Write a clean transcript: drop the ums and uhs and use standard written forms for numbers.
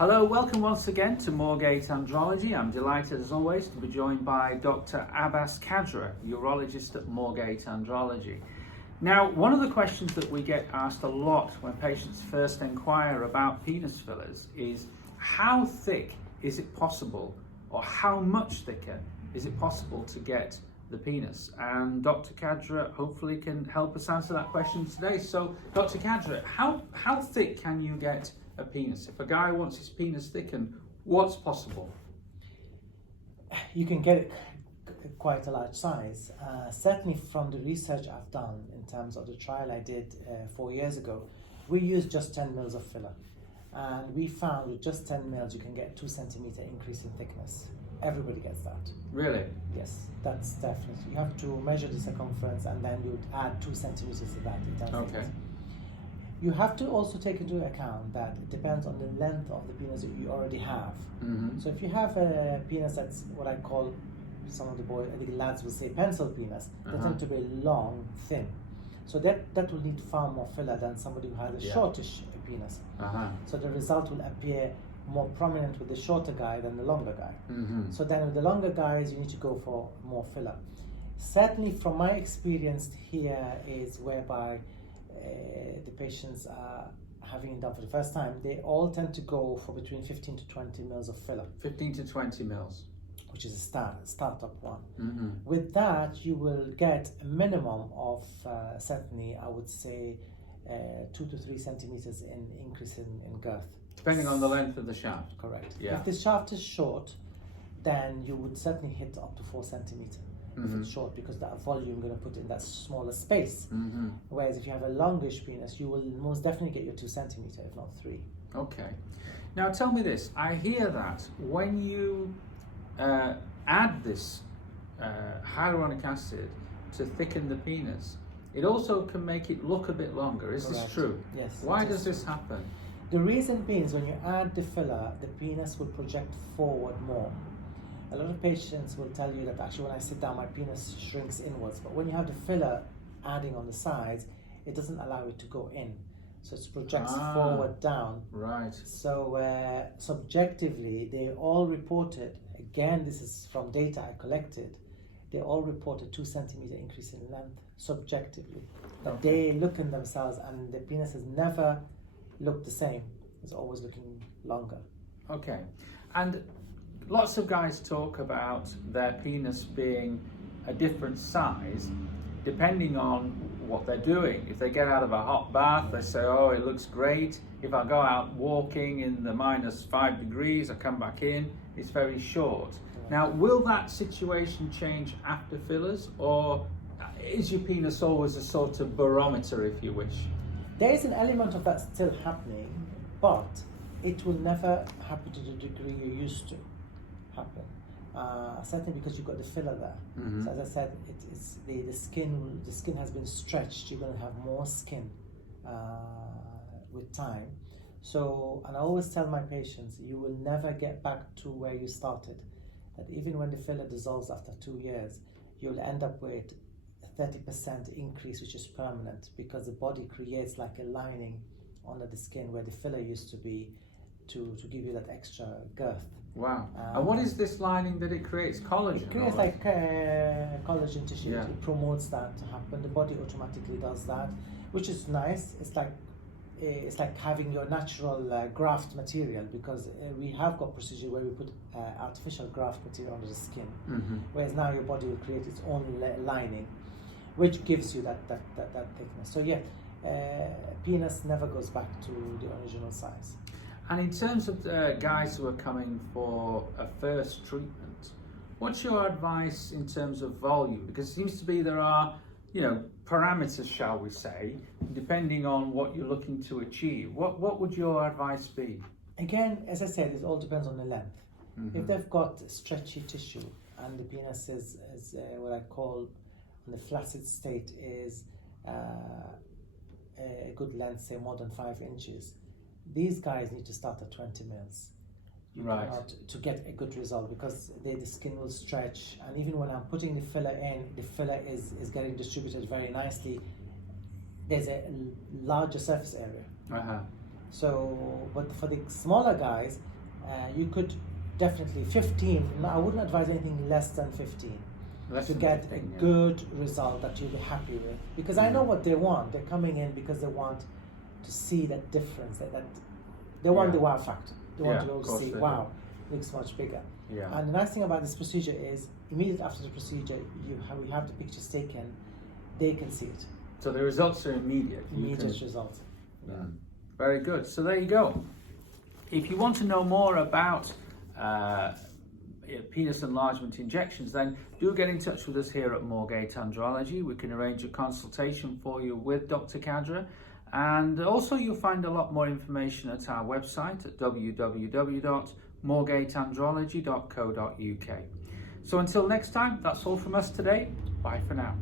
Hello, welcome once again to Moorgate Andrology. I'm delighted as always to be joined by Dr. Abbas, Khadra, urologist at Moorgate Andrology. Now, one of the questions that we get asked a lot when patients first inquire about penis fillers is how thick is it possible, or how much thicker is it possible to get the penis? And Dr. Khadra hopefully can help us answer that question today. So, Dr. Khadra, how thick can you get a penis? If a guy wants his penis thickened, what's possible? You can get it quite a large size. Certainly from the research I've done in terms of the trial I did 4 years ago, we used just 10 mils of filler. And we found with just 10 mils you can get 2 centimeter increase in thickness. Everybody gets that. Really? Yes, that's definitely. You have to measure the circumference and then you would add 2 centimeters to that in terms of thickness. You have to also take into account that it depends on the length of the penis that you already have. Mm-hmm. So if you have a penis that's what I call, some of the lads will say pencil penis, they tend to be long, thin. So that will need far more filler than somebody who has a shortish penis. So the result will appear more prominent with the shorter guy than the longer guy. So then with the longer guys, you need to go for more filler. Certainly from my experience here is whereby the patients are having it done for the first time, they all tend to go for between 15 to 20 mils of filler. 15 to 20 mils. Which is a startup one. With that, you will get a minimum of, certainly, I would say, 2 to 3 centimeters in increase in girth. Depending on the length of the shaft. Correct. Yeah. If the shaft is short, then you would certainly hit up to 4 centimeters. If it's short, because that volume you're going to put in that smaller space. Whereas if you have a longish penis, you will most definitely get your 2 centimeters, if not 3. Okay. Now tell me this, I hear that when you add this hyaluronic acid to thicken the penis, it also can make it look a bit longer. Is Correct. this true? Yes. Why does this happen? The reason being is when you add the filler, the penis will project forward more. A lot of patients will tell you that actually when I sit down, my penis shrinks inwards. But when you have the filler adding on the sides, it doesn't allow it to go in. So it projects forward down. Right. So subjectively, they all reported, again, this is from data I collected, they all reported 2 centimeter increase in length, subjectively. That they look in themselves and the penis has never looked the same. It's always looking longer. Okay. And lots of guys talk about their penis being a different size depending on what they're doing. If they get out of a hot bath, they say, oh, it looks great. If I go out walking in the -5 degrees, I come back in, it's very short. Now, will that situation change after fillers, or is your penis always a sort of barometer, if you wish? There is an element of that still happening, but it will never happen to the degree you're used to happen. Certainly because you've got the filler there. So as I said, it's the skin has been stretched. You're going to have more skin with time. So, and I always tell my patients, you will never get back to where you started. That even when the filler dissolves after 2 years, you'll end up with a 30% increase, which is permanent, because the body creates like a lining under the skin where the filler used to be to give you that extra girth. Wow. And what is this lining that it creates? Collagen? It creates like collagen tissue. Yeah. It promotes that to happen. The body automatically does that, which is nice. It's like having your natural graft material, because we have got procedure where we put artificial graft material under the skin, whereas now your body will create its own lining, which gives you that thickness. So yeah, penis never goes back to the original size. And in terms of guys who are coming for a first treatment, what's your advice in terms of volume? Because it seems to be there are, parameters, shall we say, depending on what you're looking to achieve. What would your advice be? Again, as I said, it all depends on the length. If they've got stretchy tissue and the penis is what I call, in the flaccid state, is a good length, say more than 5 inches, these guys need to start at 20 mils. To get a good result, because the skin will stretch, and even when I'm putting the filler in, the filler is getting distributed very nicely. There's a larger surface area. So, but for the smaller guys, you could definitely 15. No, I wouldn't advise anything less than 15 to get a good result that you'll be happy with. Because I know what they want. They're coming in because they want to see that difference. That they want the wow factor. They want to go see, wow, looks much bigger. Yeah. And the nice thing about this procedure is, immediately after the procedure, we have the pictures taken. They can see it. So the results are immediate. Immediate results. Yeah. Very good. So there you go. If you want to know more about penis enlargement injections, then do get in touch with us here at Moorgate Andrology. We can arrange a consultation for you with Dr. Khadra. And also you'll find a lot more information at our website at www.moorgateandrology.co.uk. So until next time, that's all from us today. Bye for now.